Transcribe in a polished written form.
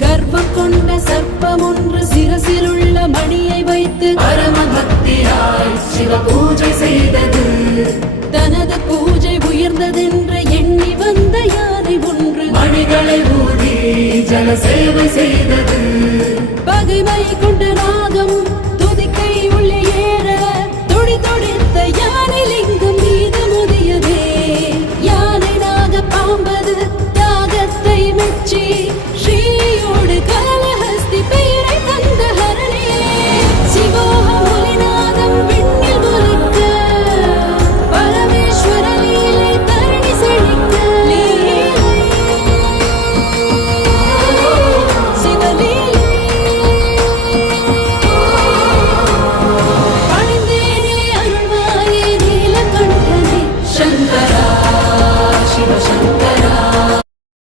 கர்வம் கொண்ட சர்ப்பம் ஒன்று சிரசிலுள்ள மணியை வைத்து பரமபக்தியாய் சிவ பூஜை செய்தது. தனது பூஜை உயர்ந்ததென்று எண்ணி வந்த யானை ஒன்று மணிகளை ஊதி ஜல சேவை செய்தது. பகைமை கொண்ட நாகம் துதிக்கை உள்ளே ஏற துடி துடித்த யானை லிங்கம் மீது முதியதே. யானை நாக பாம்பது தியாகத்தை மெச்சி ஸ்ரீ